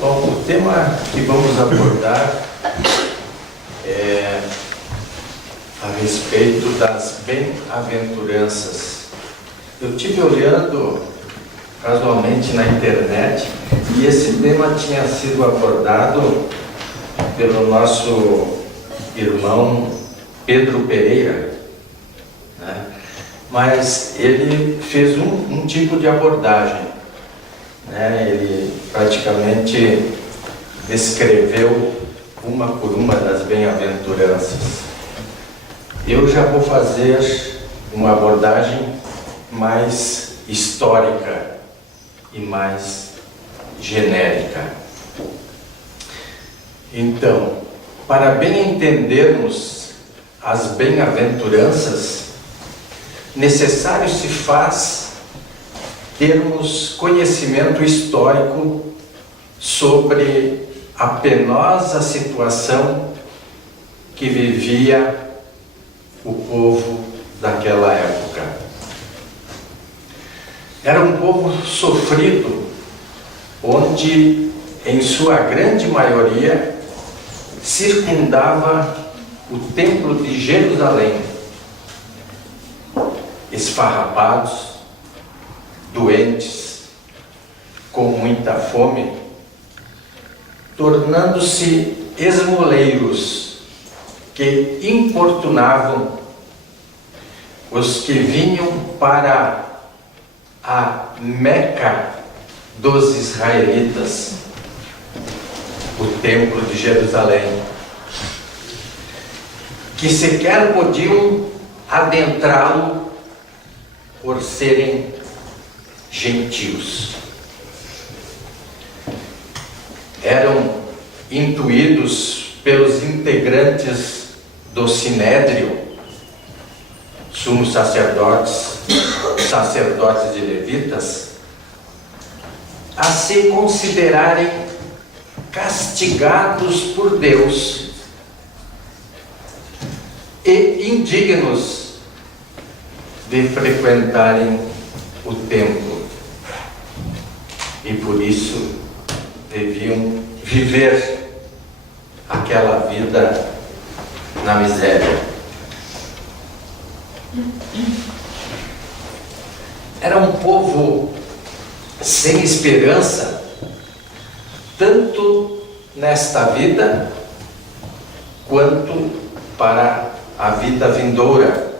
Bom, o tema que vamos abordar é a respeito das bem-aventuranças. Eu estive olhando casualmente na internet e esse tema tinha sido abordado pelo nosso irmão Pedro Pereira, né? Mas ele fez um tipo de abordagem, né? Ele praticamente descreveu uma por uma das bem-aventuranças. Eu já vou fazer uma abordagem mais histórica e mais genérica. Então, para bem entendermos as bem-aventuranças, necessário se faz termos conhecimento histórico sobre a penosa situação que vivia o povo daquela época. Era um povo sofrido, onde, em sua grande maioria, circundava o Templo de Jerusalém, esfarrapados, doentes, com muita fome, tornando-se esmoleiros que importunavam os que vinham para a Meca dos israelitas, o Templo de Jerusalém, que sequer podiam adentrá-lo por serem gentios. Eram intuídos pelos integrantes do Sinédrio, sumos sacerdotes e levitas, a se considerarem castigados por Deus e indignos de frequentarem o templo, e por isso deviam viver aquela vida na miséria. Era um povo sem esperança, tanto nesta vida quanto para a vida vindoura,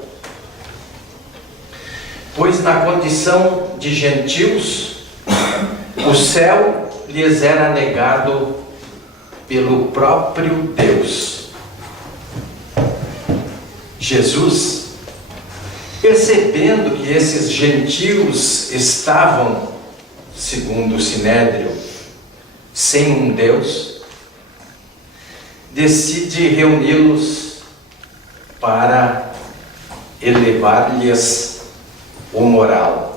pois na condição de gentios, o céu lhes era negado pelo próprio Deus. Jesus, percebendo que esses gentios estavam, segundo o Sinédrio, sem um Deus, decide reuni-los para elevar-lhes o moral.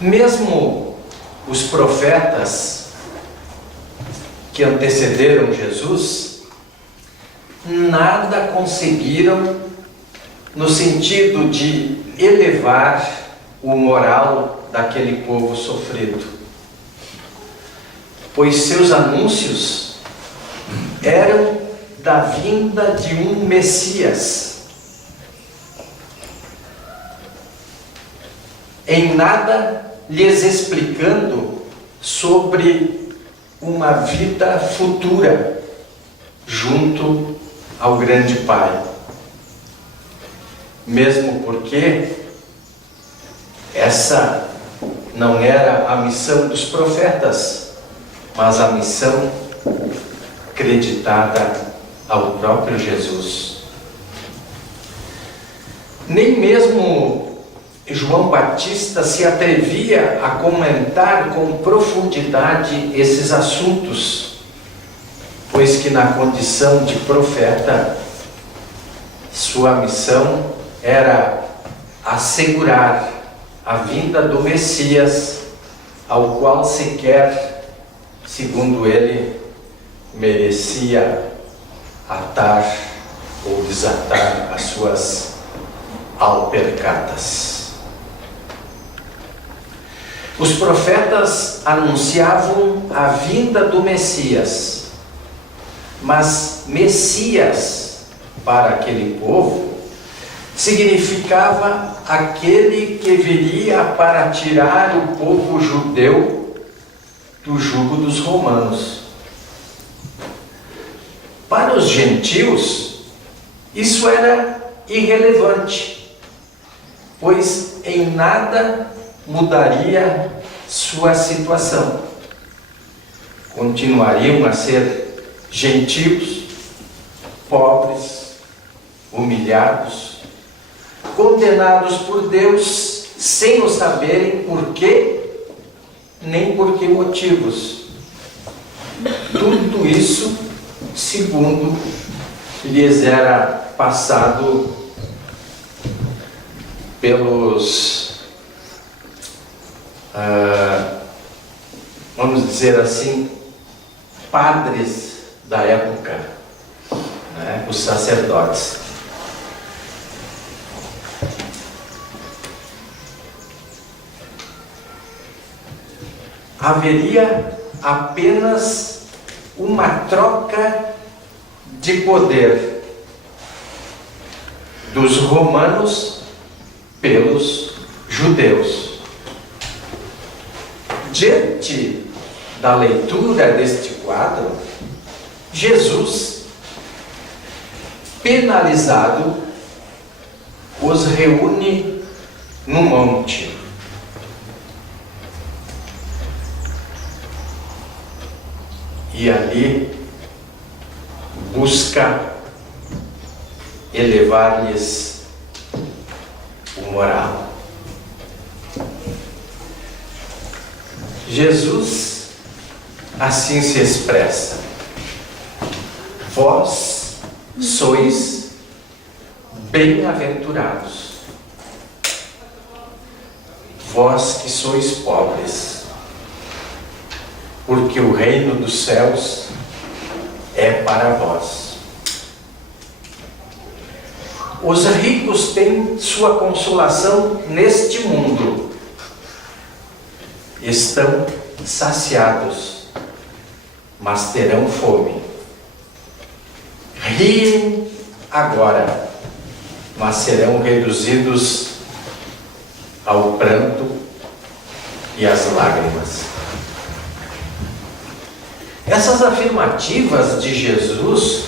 Mesmo os profetas que antecederam Jesus nada conseguiram no sentido de elevar o moral daquele povo sofrido, pois seus anúncios eram da vinda de um Messias. Em nada lhes explicando sobre uma vida futura junto ao grande Pai. Mesmo porque essa não era a missão dos profetas, mas a missão acreditada ao próprio Jesus. Nem mesmo João Batista se atrevia a comentar com profundidade esses assuntos, pois que na condição de profeta, sua missão era assegurar a vinda do Messias, ao qual sequer, segundo ele, merecia atar ou desatar as suas alpercatas. Os profetas anunciavam a vinda do Messias, mas Messias para aquele povo significava aquele que viria para tirar o povo judeu do jugo dos romanos. Para os gentios, isso era irrelevante, pois em nada mudaria sua situação. Continuariam a ser gentios, pobres, humilhados, condenados por Deus, sem o saberem por quê, nem por que motivos. Tudo isso segundo lhes era passado pelos, vamos dizer assim, padres da época, né? Os sacerdotes. Haveria apenas uma troca de poder dos romanos pelos judeus. Diante da leitura deste quadro, Jesus, penalizado, os reúne no monte. E ali busca elevar-lhes o moral. Jesus assim se expressa: vós sois bem-aventurados, vós que sois pobres, porque o reino dos céus é para vós. Os ricos têm sua consolação neste mundo, estão saciados, mas terão fome. Riem agora, mas serão reduzidos ao pranto e às lágrimas. Essas afirmativas de Jesus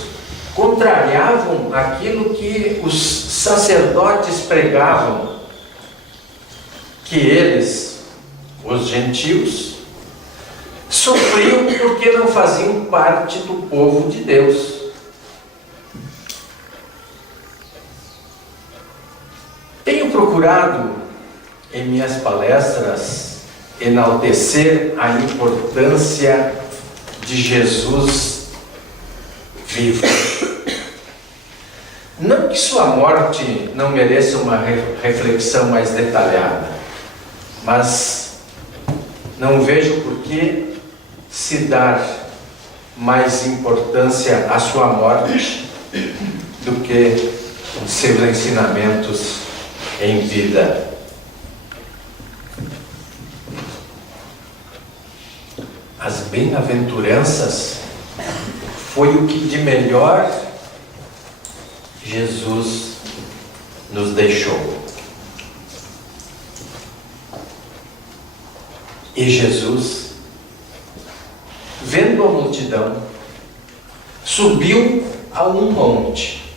contrariavam aquilo que os sacerdotes pregavam, que eles, os gentios, sofriam porque não faziam parte do povo de Deus. Tenho procurado, em minhas palestras, enaltecer a importância de Jesus vivo. Não que sua morte não mereça uma reflexão mais detalhada, mas não vejo por que se dar mais importância à sua morte do que seus ensinamentos em vida. As bem-aventuranças foi o que de melhor Jesus nos deixou. E Jesus, vendo a multidão, subiu a um monte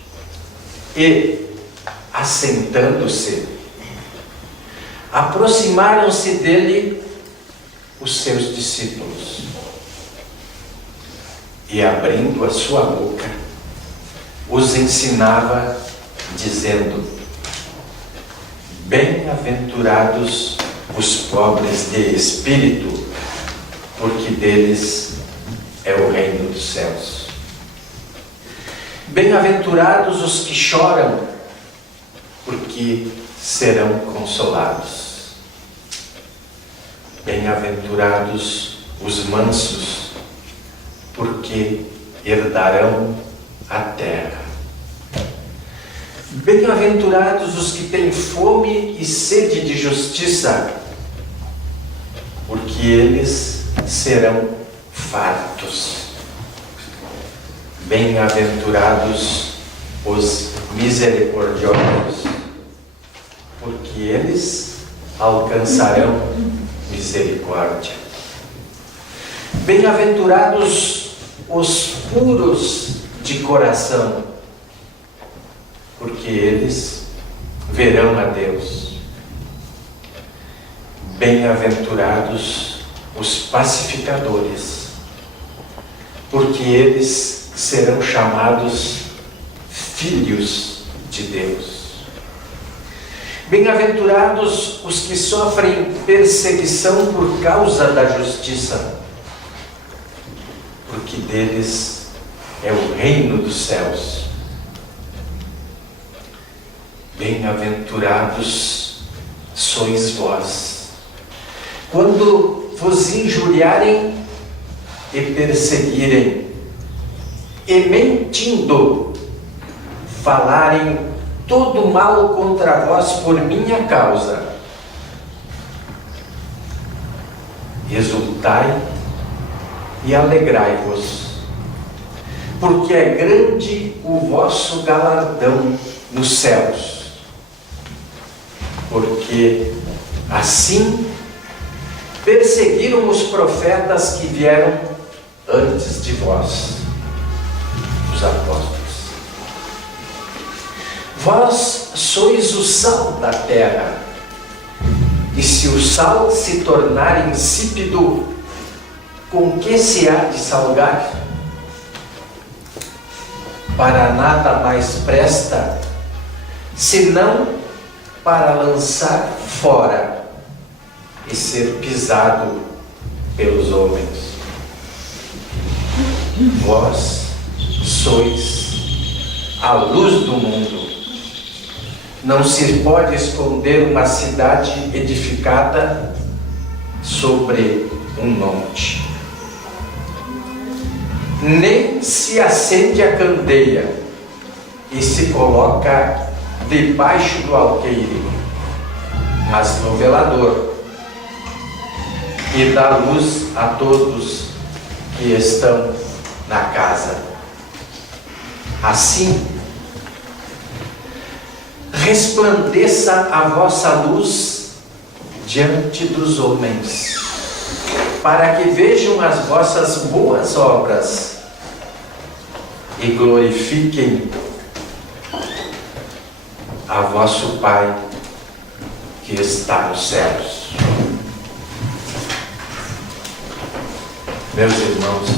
e, assentando-se, aproximaram-se dele os seus discípulos. E abrindo a sua boca, os ensinava, dizendo: bem-aventurados os pobres de espírito, porque deles é o reino dos céus. Bem-aventurados os que choram, porque serão consolados. Bem-aventurados os mansos, porque herdarão a terra. Bem-aventurados os que têm fome e sede de justiça, porque eles serão fartos. Bem-aventurados os misericordiosos, porque eles alcançarão misericórdia. Bem-aventurados os puros de coração, porque eles verão a Deus. Bem-aventurados os pacificadores, porque eles serão chamados filhos de Deus. Bem-aventurados os que sofrem perseguição por causa da justiça, porque deles é o reino dos céus. Bem-aventurados sois vós, quando vos injuriarem e perseguirem, e mentindo, falarem todo mal contra vós por minha causa. Exultai e alegrai-vos, porque é grande o vosso galardão nos céus, porque assim perseguiram os profetas que vieram antes de vós, os apóstolos. Vós sois o sal da terra, e se o sal se tornar insípido, com que se há de salgar? Para nada mais presta, senão para lançar fora e ser pisado pelos homens. Vós sois a luz do mundo. Não se pode esconder uma cidade edificada sobre um monte. Nem se acende a candeia e se coloca debaixo do alqueire, mas no velador, e dá luz a todos que estão na casa. Assim, resplandeça a vossa luz diante dos homens, para que vejam as vossas boas obras e glorifiquem a vosso Pai que está nos céus. Meus irmãos,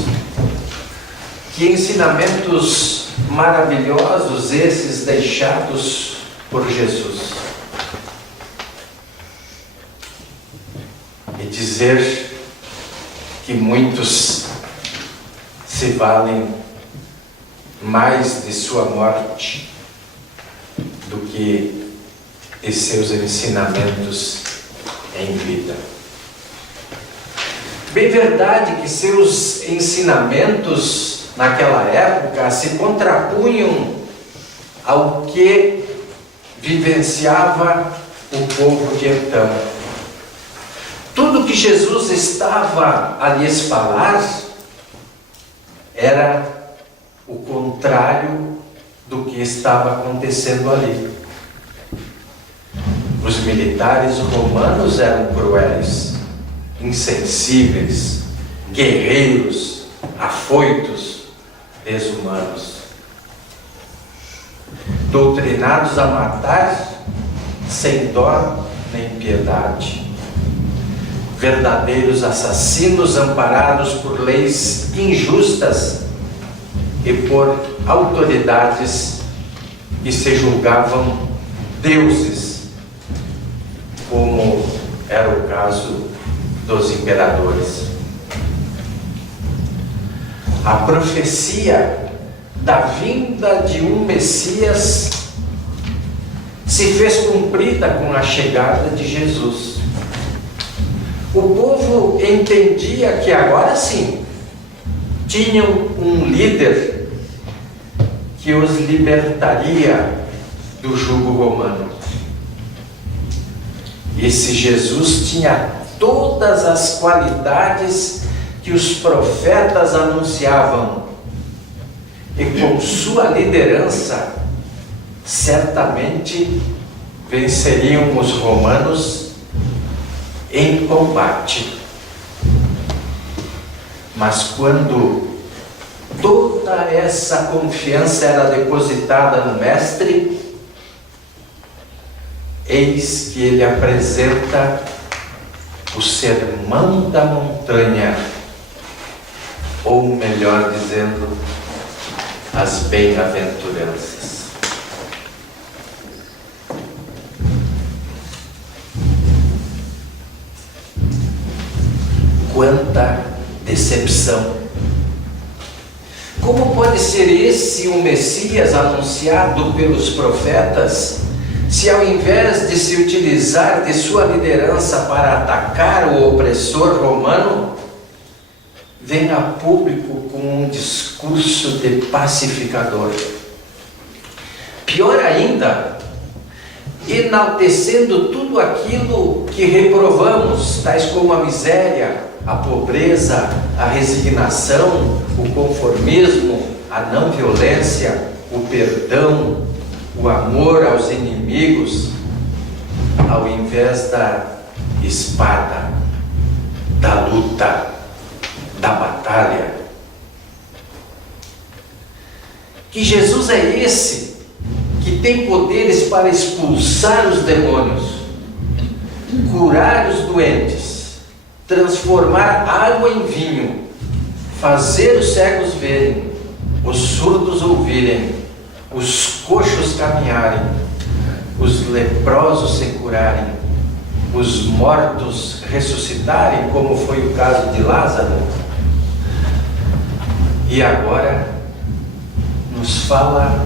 que ensinamentos maravilhosos esses deixados por Jesus. E dizer que muitos se valem mais de sua morte do que de seus ensinamentos em vida. Bem verdade que seus ensinamentos naquela época se contrapunham ao que vivenciava o povo de então. Tudo que Jesus estava a lhes falar era o contrário do que estava acontecendo ali. Os militares romanos eram cruéis, insensíveis, guerreiros, afoitos, desumanos, doutrinados a matar sem dó nem piedade, verdadeiros assassinos amparados por leis injustas e por autoridades que se julgavam deuses, como era o caso dos imperadores. A profecia da vinda de um Messias se fez cumprida com a chegada de Jesus. O povo entendia que agora sim tinham um líder que os libertaria do jugo romano. Esse Jesus tinha todas as qualidades que os profetas anunciavam, e com sua liderança, certamente venceriam os romanos em combate. Mas quando toda essa confiança era depositada no Mestre, eis que ele apresenta o Sermão da Montanha, ou melhor dizendo, as bem-aventuranças. Quanta decepção! Como pode ser esse o Messias anunciado pelos profetas, se ao invés de se utilizar de sua liderança para atacar o opressor romano, vem a público com um discurso de pacificador? Pior ainda, enaltecendo tudo aquilo que reprovamos, tais como a miséria, a pobreza, a resignação, o conformismo, a não violência, o perdão, o amor aos inimigos, ao invés da espada, da luta, da batalha. Que Jesus é esse que tem poderes para expulsar os demônios, curar os doentes, transformar água em vinho, fazer os cegos verem, os surdos ouvirem, os coxos caminharem, os leprosos se curarem, os mortos ressuscitarem, como foi o caso de Lázaro. E agora nos fala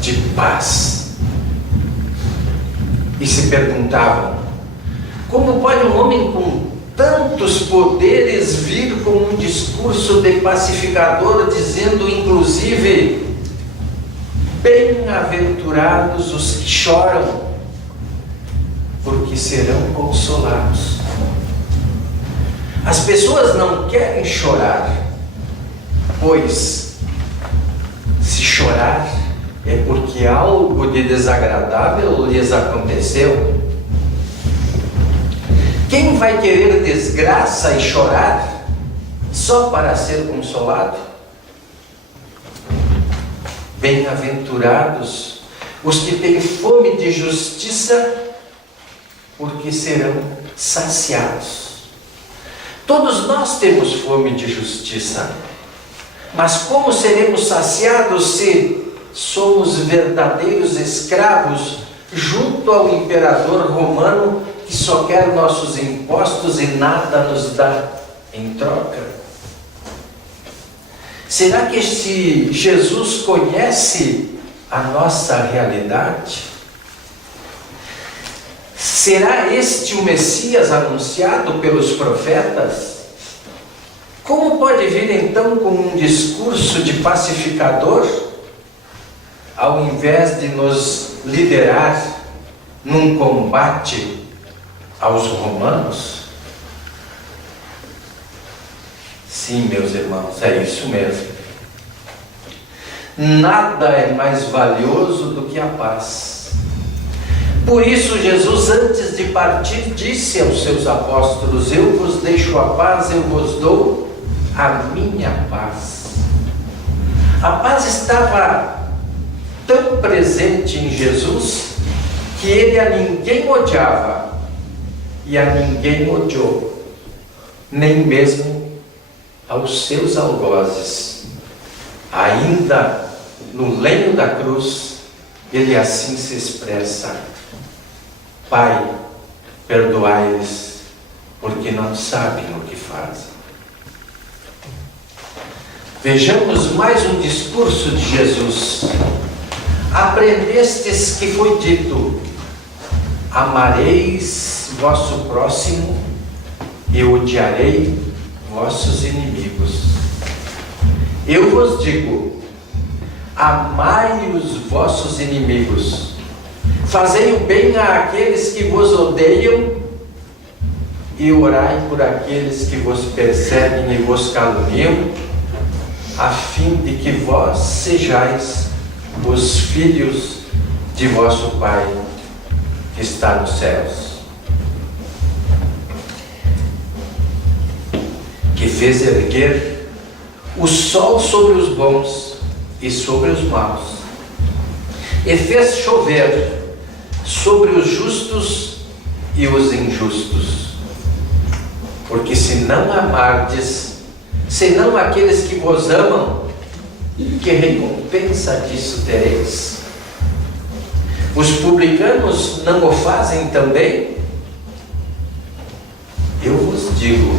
de paz. E se perguntavam: como pode um homem com tantos poderes vir com um discurso de pacificador, dizendo inclusive: bem-aventurados os que choram, porque serão consolados. As pessoas não querem chorar, pois se chorar é porque algo de desagradável lhes aconteceu. Quem vai querer desgraça e chorar só para ser consolado? Bem-aventurados os que têm fome de justiça, porque serão saciados. Todos nós temos fome de justiça, mas como seremos saciados se somos verdadeiros escravos junto ao imperador romano, que só quer nossos impostos e nada nos dá em troca? Será que este Jesus conhece a nossa realidade? Será este o Messias anunciado pelos profetas? Como pode vir então com um discurso de pacificador, ao invés de nos liderar num combate aos romanos? Sim, meus irmãos, é isso mesmo. Nada é mais valioso do que a paz. Por isso Jesus, antes de partir, disse aos seus apóstolos: eu vos deixo a paz, eu vos dou a minha paz. A paz estava tão presente em Jesus que ele a ninguém odiava e a ninguém odiou, nem mesmo aos seus algozes. Ainda no lenho da cruz, ele assim se expressa: Pai, perdoai-lhes, porque não sabem o que fazem. Vejamos mais um discurso de Jesus. Aprendestes que foi dito: amareis vosso próximo e odiarei vossos inimigos. Eu vos digo: amai os vossos inimigos, fazei o bem àqueles que vos odeiam e orai por aqueles que vos perseguem e vos caluniam, a fim de que vós sejais os filhos de vosso Pai que está nos céus, que fez erguer o sol sobre os bons e sobre os maus, e fez chover sobre os justos e os injustos. Porque se não amardes, senão aqueles que vos amam, que recompensa disso tereis? Os publicanos não o fazem também? Eu vos digo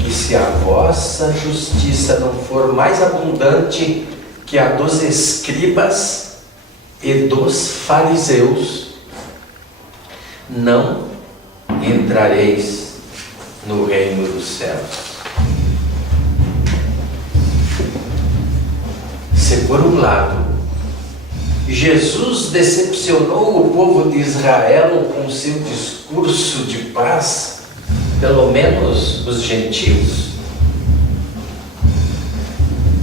que se a vossa justiça não for mais abundante que a dos escribas e dos fariseus, não entrareis no reino dos céus. Se por um lado Jesus decepcionou o povo de Israel com seu discurso de paz, pelo menos os gentios,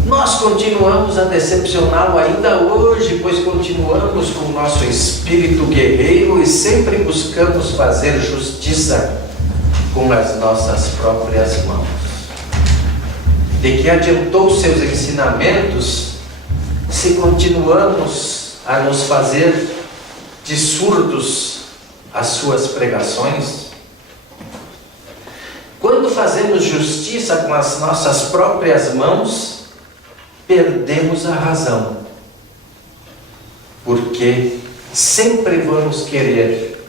nós continuamos a decepcioná-lo ainda hoje, pois continuamos com o nosso espírito guerreiro e sempre buscamos fazer justiça com as nossas próprias mãos. De que adiantou seus ensinamentos se continuamos a nos fazer de surdos às suas pregações? Quando fazemos justiça com as nossas próprias mãos, perdemos a razão, porque sempre vamos querer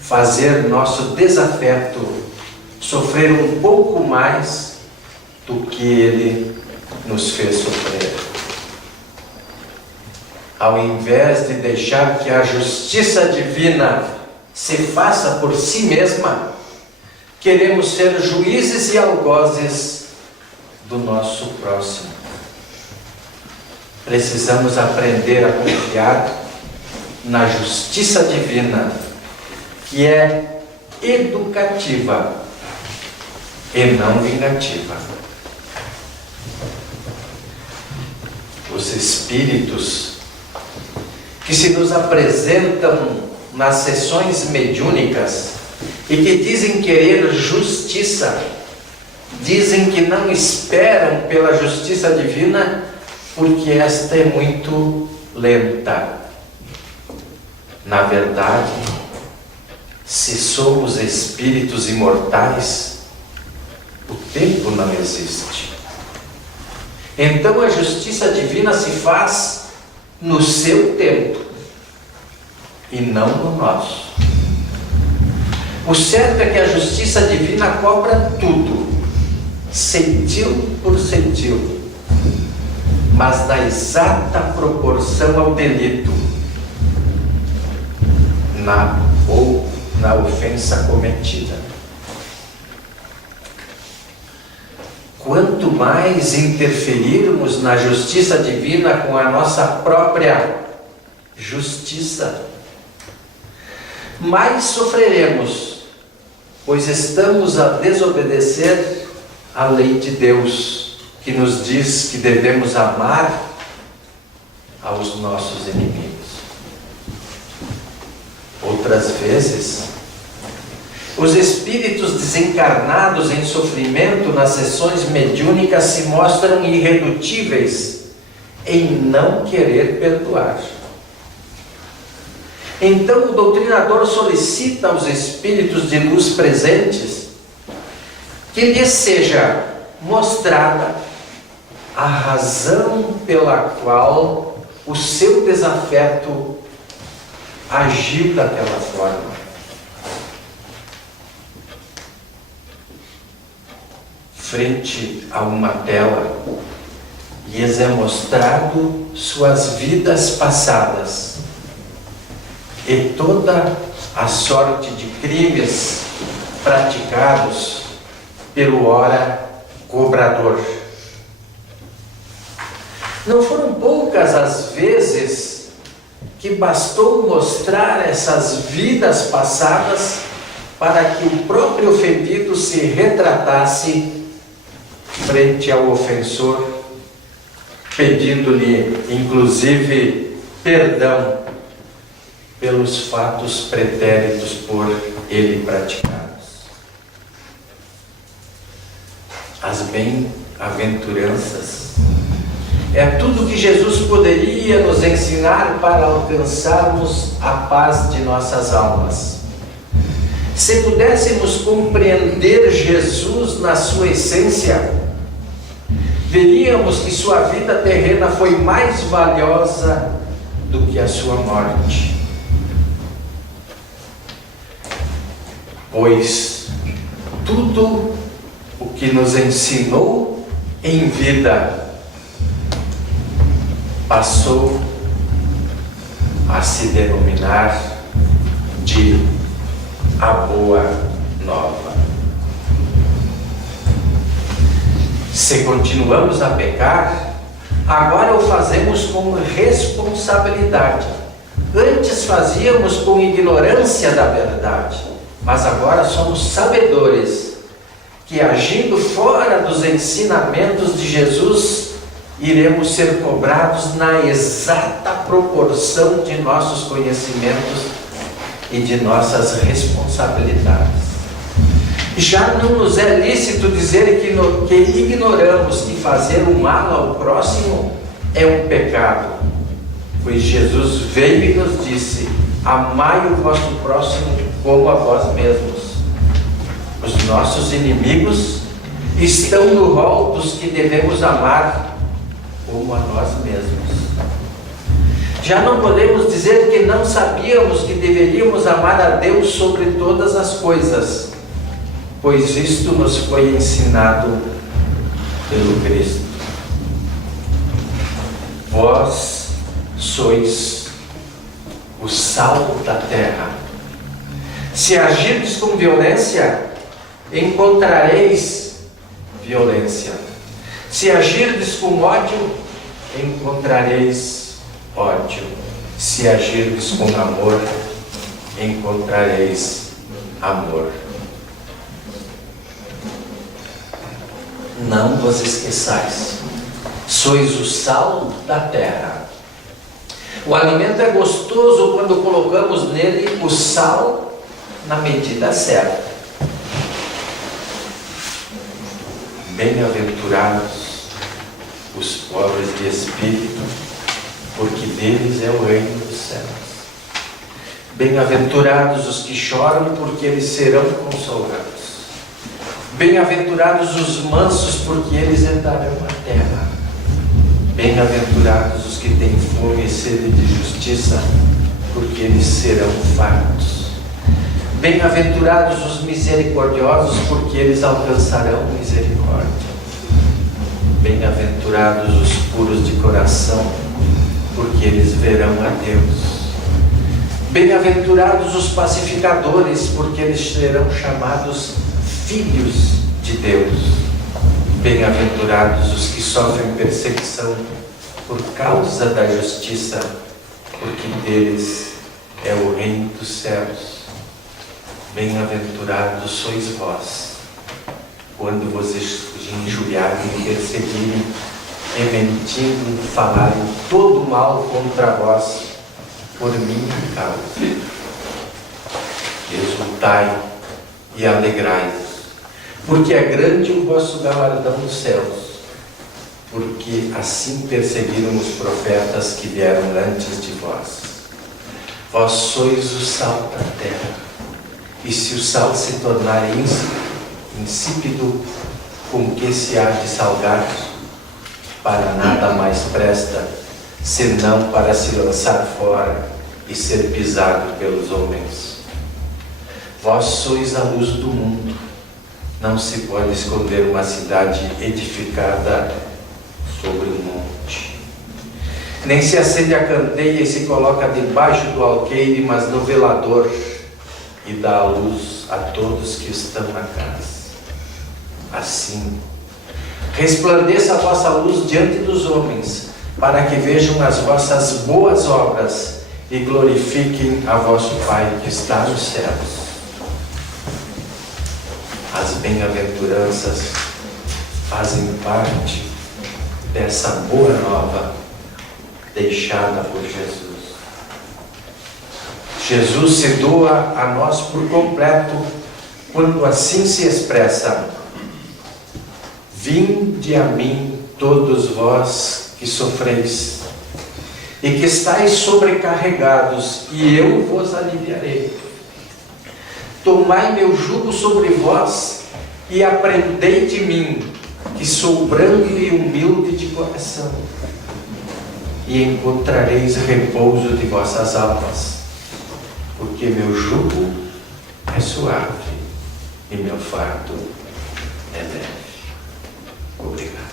fazer nosso desafeto sofrer um pouco mais do que ele nos fez sofrer. Ao invés de deixar que a justiça divina se faça por si mesma, queremos ser juízes e algozes do nosso próximo. Precisamos aprender a confiar na justiça divina, que é educativa e não vingativa. Os espíritos que se nos apresentam nas sessões mediúnicas e que dizem querer justiça, dizem que não esperam pela justiça divina porque esta é muito lenta. Na verdade, se somos espíritos imortais, o tempo não existe. Então a justiça divina se faz no seu tempo e não no nosso. O certo é que a justiça divina cobra tudo, centil por centil, mas na exata proporção ao delito, na ofensa cometida. Quanto mais interferirmos na justiça divina com a nossa própria justiça, mais sofreremos, pois estamos a desobedecer a lei de Deus, que nos diz que devemos amar aos nossos inimigos. Outras vezes, os espíritos desencarnados em sofrimento nas sessões mediúnicas se mostram irredutíveis em não querer perdoar. Então o doutrinador solicita aos espíritos de luz presentes que lhes seja mostrada a razão pela qual o seu desafeto agiu daquela forma. Frente a uma tela, lhes é mostrado suas vidas passadas e toda a sorte de crimes praticados pelo ora cobrador. Não foram poucas as vezes que bastou mostrar essas vidas passadas para que o próprio ofendido se retratasse frente ao ofensor, pedindo-lhe, inclusive, perdão pelos fatos pretéritos por ele praticados. As bem-aventuranças é tudo que Jesus poderia nos ensinar para alcançarmos a paz de nossas almas. Se pudéssemos compreender Jesus na sua essência, veríamos que sua vida terrena foi mais valiosa do que a sua morte. Pois tudo o que nos ensinou em vida passou a se denominar de a Boa Nova. Se continuamos a pecar, agora o fazemos com responsabilidade. Antes fazíamos com ignorância da verdade, mas agora somos sabedores que, agindo fora dos ensinamentos de Jesus, iremos ser cobrados na exata proporção de nossos conhecimentos e de nossas responsabilidades. Já não nos é lícito dizer que ignoramos que fazer o mal ao próximo é um pecado, pois Jesus veio e nos disse: amai o vosso próximo como a vós mesmos. Os nossos inimigos estão no rol dos que devemos amar como a nós mesmos. Já não podemos dizer que não sabíamos que deveríamos amar a Deus sobre todas as coisas, pois isto nos foi ensinado pelo Cristo. Vós sois o sal da terra. Se agirdes com violência, encontrareis violência. Se agirdes com ódio, encontrareis ódio. Se agirdes com amor, encontrareis amor. Não vos esqueçais, sois o sal da terra. O alimento é gostoso quando colocamos nele o sal na medida certa. Bem-aventurados os pobres de espírito, porque deles é o reino dos céus. Bem-aventurados os que choram, porque eles serão consolados. Bem-aventurados os mansos, porque eles herdarão a terra. Bem-aventurados os que têm fome e sede de justiça, porque eles serão fartos. Bem-aventurados os misericordiosos, porque eles alcançarão misericórdia. Bem-aventurados os puros de coração, porque eles verão a Deus. Bem-aventurados os pacificadores, porque eles serão chamados filhos de Deus. Bem-aventurados os que sofrem perseguição por causa da justiça, porque deles é o reino dos céus. Bem-aventurados sois vós, quando vos injuriarem e perseguirem, e mentindo falarem todo mal contra vós, por minha causa. Exultai e alegrai-vos, porque é grande o vosso galardão dos céus, porque assim perseguiram os profetas que vieram antes de vós. Vós sois o sal da terra. E se o sal se tornar insípido, com que se há de salgar? Para nada mais presta, senão para se lançar fora e ser pisado pelos homens. Vós sois a luz do mundo. Não se pode esconder uma cidade edificada sobre um monte. Nem se acende a candeia e se coloca debaixo do alqueire, mas no velador, e dá a luz a todos que estão na casa. Assim, resplandeça a vossa luz diante dos homens, para que vejam as vossas boas obras e glorifiquem a vosso Pai que está nos céus. As bem-aventuranças fazem parte dessa boa nova deixada por Jesus. Jesus se doa a nós por completo quando assim se expressa: vinde a mim todos vós que sofreis e que estáis sobrecarregados, e eu vos aliviarei. Tomai meu jugo sobre vós e aprendei de mim, que sou brando e humilde de coração, e encontrareis repouso de vossas almas, porque meu jugo é suave e meu fardo é leve. Obrigado.